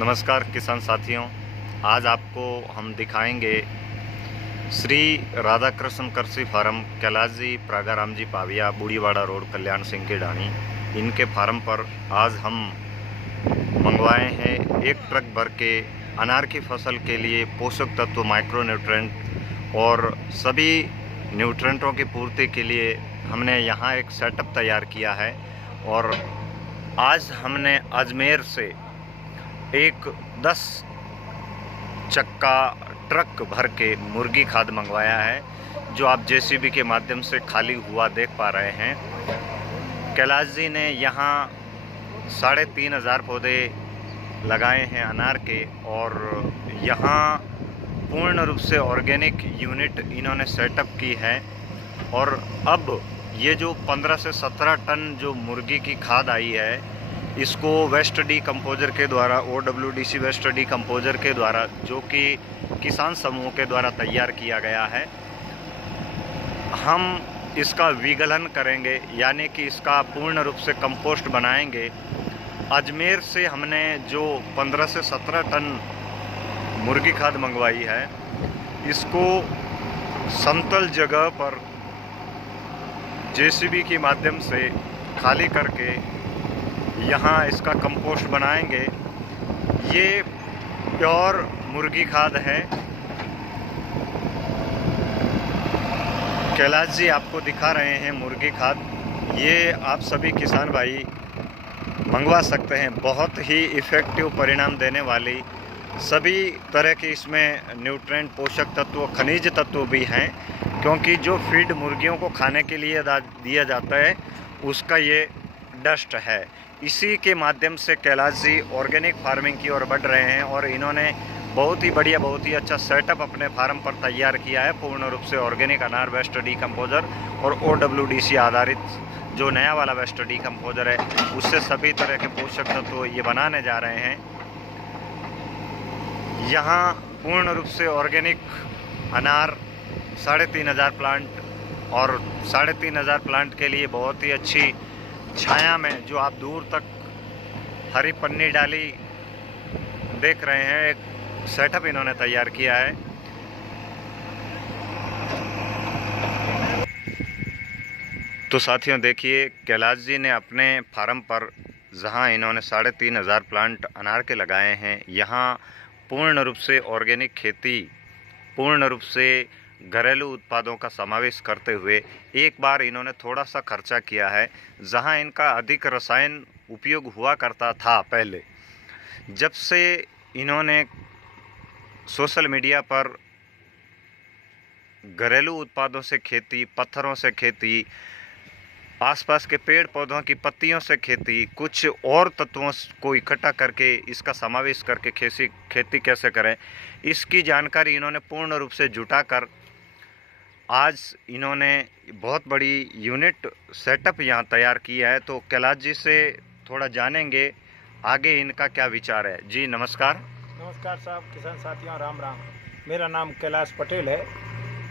नमस्कार किसान साथियों, आज आपको हम दिखाएंगे श्री राधा कृष्ण कृषि फार्म कैलाश जी प्रागाराम जी पाविया बूढ़ीवाड़ा रोड कल्याण सिंह की ढाणी। इनके फार्म पर आज हम मंगवाए हैं एक ट्रक भर के अनार की फसल के लिए पोषक तत्व, माइक्रो न्यूट्रेंट और सभी न्यूट्रेंटों की पूर्ति के लिए हमने यहाँ एक सेटअप तैयार किया है। और आज हमने अजमेर से एक 10 चक्का ट्रक भर के मुर्गी खाद मंगवाया है, जो आप जेसीबी के माध्यम से खाली हुआ देख पा रहे हैं। कैलाश जी ने यहाँ 3,500 पौधे लगाए हैं अनार के, और यहाँ पूर्ण रूप से ऑर्गेनिक यूनिट इन्होंने सेटअप की है। और अब ये जो 15 से 17 टन जो मुर्गी की खाद आई है, इसको वेस्ट डीकम्पोजर के द्वारा, OWDC वेस्ट डीकम्पोजर के द्वारा, जो कि किसान समूह के द्वारा तैयार किया गया है, हम इसका विगलन करेंगे, यानी कि इसका पूर्ण रूप से कंपोस्ट बनाएंगे। अजमेर से हमने जो 15 से 17 टन मुर्गी खाद मंगवाई है, इसको समतल जगह पर जेसीबी के माध्यम से खाली करके यहाँ इसका कंपोस्ट बनाएंगे। ये प्योर मुर्गी खाद है। कैलाश जी आपको दिखा रहे हैं मुर्गी खाद। ये आप सभी किसान भाई मंगवा सकते हैं। बहुत ही इफ़ेक्टिव परिणाम देने वाली सभी तरह के इसमें न्यूट्रेंट, पोषक तत्व, खनिज तत्व भी हैं, क्योंकि जो फीड मुर्गियों को खाने के लिए दिया जाता है उसका ये डस्ट है। इसी के माध्यम से कैलाश जी ऑर्गेनिक फार्मिंग की ओर बढ़ रहे हैं, और इन्होंने बहुत ही बढ़िया, बहुत ही अच्छा सेटअप अपने फार्म पर तैयार किया है। पूर्ण रूप से ऑर्गेनिक अनार वेस्ट डीकम्पोजर और OWDC आधारित जो नया वाला वेस्ट डीकम्पोजर है, उससे सभी तरह के पोषक तत्व ये बनाने जा रहे हैं। यहाँ पूर्ण रूप से ऑर्गेनिक अनार 3,500 प्लांट, और 3,500 प्लांट के लिए बहुत ही अच्छी छाया में, जो आप दूर तक हरी पन्नी डाली देख रहे हैं, एक सेटअप इन्होंने तैयार किया है। तो साथियों देखिए, कैलाश जी ने अपने फार्म पर जहां इन्होंने 3,500 प्लांट अनार के लगाए हैं, यहां पूर्ण रूप से ऑर्गेनिक खेती, पूर्ण रूप से घरेलू उत्पादों का समावेश करते हुए एक बार इन्होंने थोड़ा सा खर्चा किया है। जहां इनका अधिक रसायन उपयोग हुआ करता था पहले, जब से इन्होंने सोशल मीडिया पर घरेलू उत्पादों से खेती, पत्थरों से खेती, आसपास के पेड़ पौधों की पत्तियों से खेती, कुछ और तत्वों को इकट्ठा करके इसका समावेश करके खेती कैसे करें, इसकी जानकारी इन्होंने पूर्ण रूप से जुटाकर आज इन्होंने बहुत बड़ी यूनिट सेटअप यहाँ तैयार किया है। तो कैलाश जी से थोड़ा जानेंगे आगे इनका क्या विचार है। जी नमस्कार। नमस्कार साहब, किसान साथियों, राम राम। मेरा नाम कैलाश पटेल है।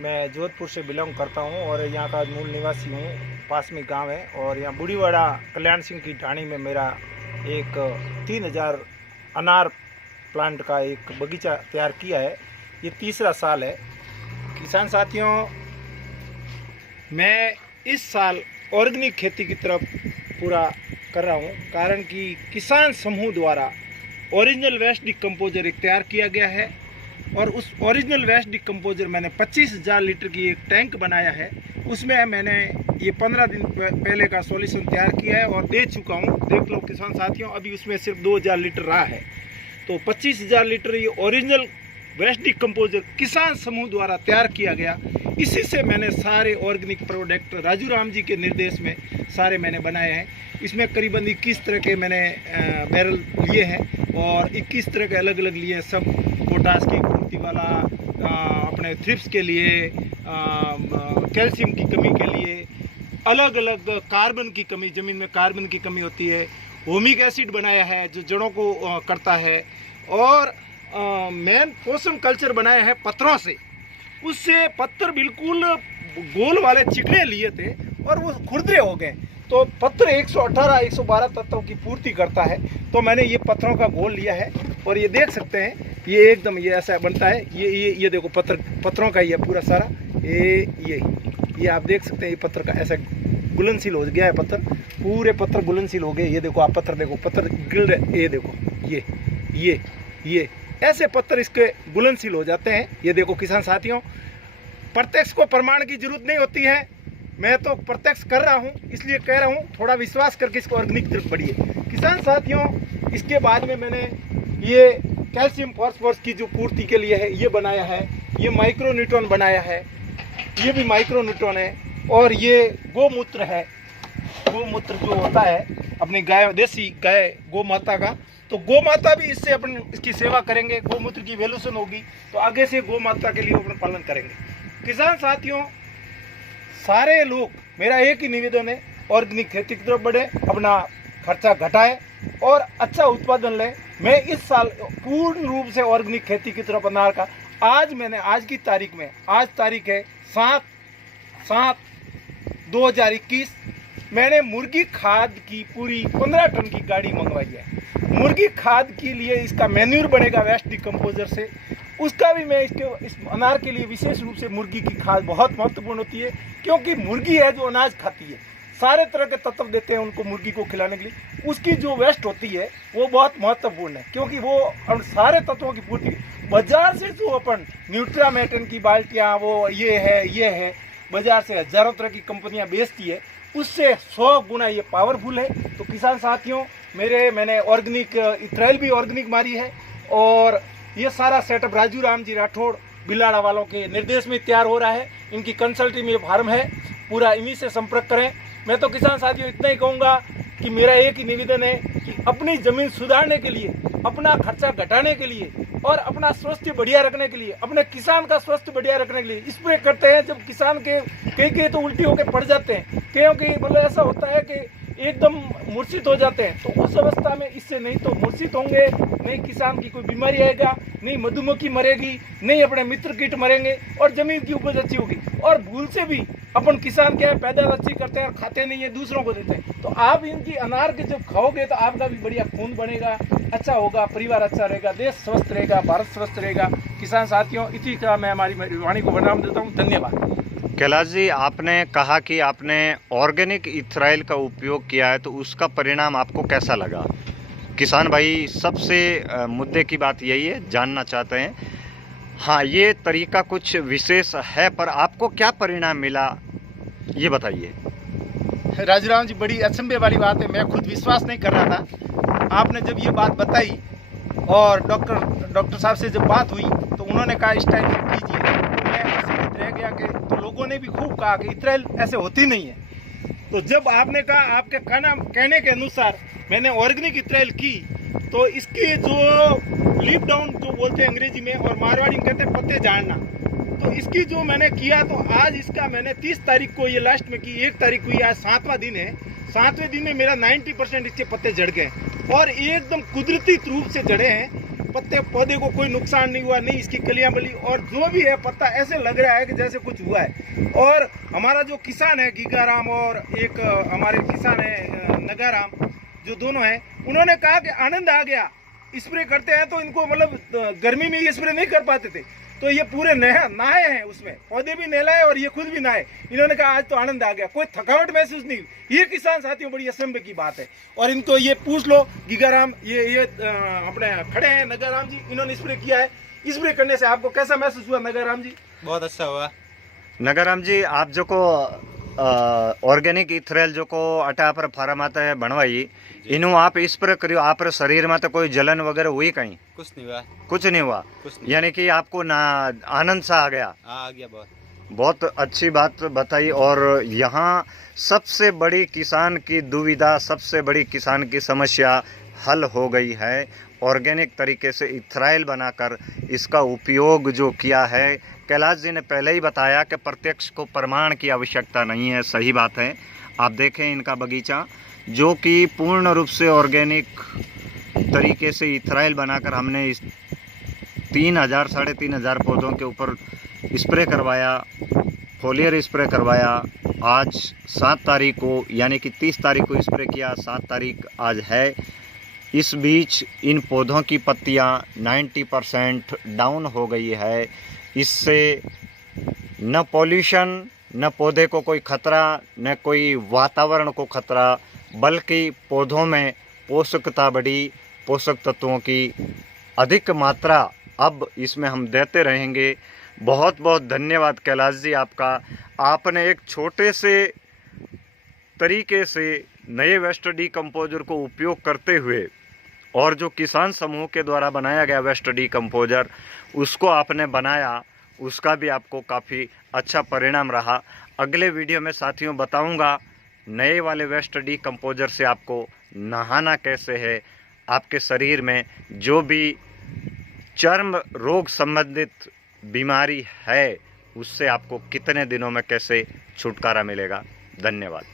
मैं जोधपुर से बिलोंग करता हूँ और यहाँ का मूल निवासी हूँ। पास में गांव है, और यहाँ बूढ़ीवाड़ा कल्याण सिंह की ढाणी में मेरा एक 3,000 अनार प्लांट का एक बगीचा तैयार किया है। ये तीसरा साल है। किसान साथियों, मैं इस साल ऑर्गेनिक खेती की तरफ पूरा कर रहा हूँ, कारण कि किसान समूह द्वारा ओरिजिनल वेस्ट डीकम्पोजर एक तैयार किया गया है, और उस ओरिजिनल वेस्ट डीकम्पोजर मैंने 25,000 लीटर की एक टैंक बनाया है। उसमें मैंने ये 15 दिन पहले का सॉल्यूशन तैयार किया है और दे चुका हूँ। देख लो किसान साथियों, अभी उसमें सिर्फ 2,000 लीटर रहा है। तो 25,000 लीटर ये ओरिजिनल वेस्ट डीकम्पोजर किसान समूह द्वारा तैयार किया गया। इसी से मैंने सारे ऑर्गेनिक प्रोडक्ट राजू राम जी के निर्देश में सारे मैंने बनाए हैं। इसमें करीबन 21 तरह के मैंने बैरल लिए हैं, और 21 तरह के अलग अलग लिए, सब पोटास की पूर्ति वाला, अपने थ्रिप्स के लिए, कैल्शियम की कमी के लिए, अलग अलग कार्बन की कमी, ज़मीन में कार्बन की कमी होती है, होमिक एसिड बनाया है जो जड़ों को करता है, और मेन पोषण कल्चर बनाया है पत्थरों से। उससे पत्थर बिल्कुल गोल वाले चिकने लिए थे और वो खुरदरे हो गए। तो पत्र 118 112 तत्वों की पूर्ति करता है। तो मैंने ये पत्थरों का घोल लिया है और ये देख सकते हैं ये एकदम ये ऐसा बनता है। ये देखो पत्थरों का ही है पूरा सारा। ये आप देख सकते हैं ये पत्थर का ऐसा घुलनशील हो गया है। पत्थर पूरे पत्थर घुलनशील हो गए। ये देखो आप पत्थर देखो, पत्थर गिल रहे। ये देखो ये ऐसे पत्थर इसके घुलनशील हो जाते हैं। ये देखो किसान साथियों, प्रत्यक्ष को प्रमाण की जरूरत नहीं होती है। मैं तो प्रत्यक्ष कर रहा हूँ, इसलिए कह रहा हूँ थोड़ा विश्वास करके इसको ऑर्गेनिक तरफ बढ़िए किसान साथियों। इसके बाद में मैंने ये कैल्शियम फॉस्फोरस की जो पूर्ति के लिए है ये बनाया है। ये माइक्रोन्यूट्रॉन बनाया है, ये भी माइक्रोन्यूट्रॉन है। और ये गोमूत्र है, गोमूत्र जो होता है अपनी गाय, देसी गाय गौ माता का, तो गौ माता भी इससे अपन इसकी सेवा करेंगे। गोमूत्र की वैल्यूशन होगी तो आगे से गौ माता के लिए अपन पालन करेंगे। किसान साथियों, सारे लोग, मेरा एक ही निवेदन है, ऑर्गेनिक खेती की तरफ बढ़े, अपना खर्चा घटाए और अच्छा उत्पादन ले। मैं इस साल पूर्ण रूप से ऑर्गेनिक खेती की तरफ अनार का आज की तारीख में, आज तारीख है 7/7/2021, मैंने मुर्गी खाद की पूरी 15 टन की गाड़ी मंगवाई है। मुर्गी खाद के लिए इसका मैन्यूर बनेगा वेस्ट डिकम्पोजर से, उसका भी मैं इस अनार के लिए विशेष रूप से मुर्गी की खाद बहुत महत्वपूर्ण होती है, क्योंकि मुर्गी है जो अनाज खाती है, सारे तरह के तत्व देते हैं उनको मुर्गी को खिलाने के लिए। उसकी जो वेस्ट होती है वो बहुत महत्वपूर्ण है, क्योंकि वो सारे तत्वों की पूर्ति। बाजार से जो अपन न्यूट्रामेटन की बाल्टियाँ, वो ये है बाजार से हजारों तरह की कंपनियां बेचती है, उससे 100 गुना ये पावरफुल है। तो किसान साथियों, मैंने ऑर्गेनिक इथराइल भी ऑर्गेनिक मारी है और ये सारा सेटअप राजू राम जी राठौड़ बिलाड़ा वालों के निर्देश में तैयार हो रहा है। इनकी कंसल्टिंग में फार्म है, पूरा इन्हीं से संपर्क करें। मैं तो किसान साथियों इतना ही कहूँगा कि मेरा एक ही निवेदन है कि अपनी ज़मीन सुधारने के लिए, अपना खर्चा घटाने के लिए और अपना स्वास्थ्य बढ़िया रखने के लिए, अपने किसान का स्वास्थ्य बढ़िया रखने के लिए स्प्रे करते हैं। जब किसान के कई तो उल्टी होकर पड़ जाते हैं, क्योंकि मतलब ऐसा होता है कि एकदम मूर्छित हो जाते हैं, तो उस अवस्था में इससे नहीं तो मूर्छित होंगे, नहीं किसान की कोई बीमारी आएगा, नहीं मधुमक्खी मरेगी, नहीं अपने मित्र कीट मरेंगे और जमीन की उपज अच्छी होगी। और भूल से भी अपन किसान क्या है, पैदावार अच्छी करते हैं और खाते नहीं है, दूसरों को देते हैं। तो आप इनकी अनार के जब खाओगे तो आपका भी बढ़िया खून बनेगा, अच्छा होगा, परिवार अच्छा रहेगा, देश स्वस्थ रहेगा, भारत स्वस्थ रहेगा। किसान साथियों, इसी का मैं हमारी वाणी को विराम देता हूँ। धन्यवाद। कैलाश जी, आपने कहा कि आपने ऑर्गेनिक इथराइल का उपयोग किया है, तो उसका परिणाम आपको कैसा लगा? किसान भाई सबसे मुद्दे की बात यही है, जानना चाहते हैं। हाँ, ये तरीका कुछ विशेष है, पर आपको क्या परिणाम मिला ये बताइए। राजूराम जी, बड़ी अचंभे वाली बात है, मैं खुद विश्वास नहीं कर रहा था। आपने जब ये बात बताई और डॉक्टर साहब से जब बात हुई तो उन्होंने कहा इस टाइप से कीजिए, तो मैं सीमित रह गया कि तो लोगों ने भी खूब कहा कि इथराइल ऐसे होती नहीं है। तो जब आपने कहा, आपके कहने के अनुसार मैंने ऑर्गेनिक इथराइल की, तो इसकी जो लीप डाउन जो बोलते हैं अंग्रेजी में और मारवाड़ी में कहते हैं पत्ते झाड़ना, तो इसकी जो मैंने किया, तो आज इसका मैंने 30 तारीख को ये लास्ट में की, 1 तारीख हुई, आज 7वां दिन है। 7वें दिन में मेरा 90% इसके पत्ते झड़ गए और एकदम कुदरती रूप से झड़े हैं पत्ते। पौधे को कोई नुकसान नहीं हुआ, नहीं इसकी कलियां बली, और जो भी है पत्ता ऐसे लग रहा है कि जैसे कुछ हुआ है। और हमारा जो किसान है गीगाराम और एक हमारे किसान है नगाराम, जो दोनों हैं, उन्होंने कहा कि आनंद आ गया, स्प्रे करते हैं तो इनको मतलब गर्मी में ये स्प्रे नहीं कर पाते थे, तो ये पूरे नहाए हैं, उसमें पौधे भी नहलाए और ये खुद भी नहाए। इन्होंने कहा आज तो आनंद आ गया, कोई थकावट महसूस नहीं। ये किसान साथियों बड़ी असंभव की बात है। और इनको ये पूछ लो, गीगाराम ये अपने खड़े हैं नगाराम जी, इन्होंने स्प्रे किया है। स्प्रे करने से आपको कैसा महसूस हुआ नगाराम जी? बहुत अच्छा हुआ। नगाराम जी, आप जो को ऑर्गेनिक इथराइल जो को अटा पर फार्म आता है बनवाई, इन्हों आप स्प्रे करियो, आप शरीर में तो कोई जलन वगैरह हुई कहीं? कुछ नहीं हुआ। कुछ नहीं हुआ, कुछ नहीं। यानी कि आपको ना आनंद सा आ गया? आ गया। बहुत अच्छी बात बताई। और यहाँ सबसे बड़ी किसान की दुविधा, सबसे बड़ी किसान की समस्या हल हो गई है। ऑर्गेनिक तरीके से इथराइल बनाकर इसका उपयोग जो किया है, कैलाश जी ने पहले ही बताया कि प्रत्यक्ष को प्रमाण की आवश्यकता नहीं है। सही बात है। आप देखें इनका बगीचा जो कि पूर्ण रूप से ऑर्गेनिक तरीके से इथराइल बनाकर हमने इस 3000 साढ़े 3000 पौधों के ऊपर स्प्रे करवाया, फोलियर स्प्रे करवाया आज 7 तारीख को, यानी कि 30 तारीख को स्प्रे किया, 7 तारीख आज है। इस बीच इन पौधों की पत्तियां 90% डाउन हो गई है। इससे न पॉल्यूशन, न पौधे को कोई खतरा, न कोई वातावरण को खतरा, बल्कि पौधों में पोषकता बढ़ी, पोषक तत्वों की अधिक मात्रा अब इसमें हम देते रहेंगे। बहुत बहुत धन्यवाद कैलाश जी आपका। आपने एक छोटे से तरीके से नए वेस्ट डीकम्पोजर को उपयोग करते हुए और जो किसान समूह के द्वारा बनाया गया वेस्ट डीकम्पोजर उसको आपने बनाया, उसका भी आपको काफ़ी अच्छा परिणाम रहा। अगले वीडियो में साथियों बताऊंगा नए वाले वेस्ट डीकम्पोजर से आपको नहाना कैसे है, आपके शरीर में जो भी चर्म रोग संबंधित बीमारी है उससे आपको कितने दिनों में कैसे छुटकारा मिलेगा। धन्यवाद।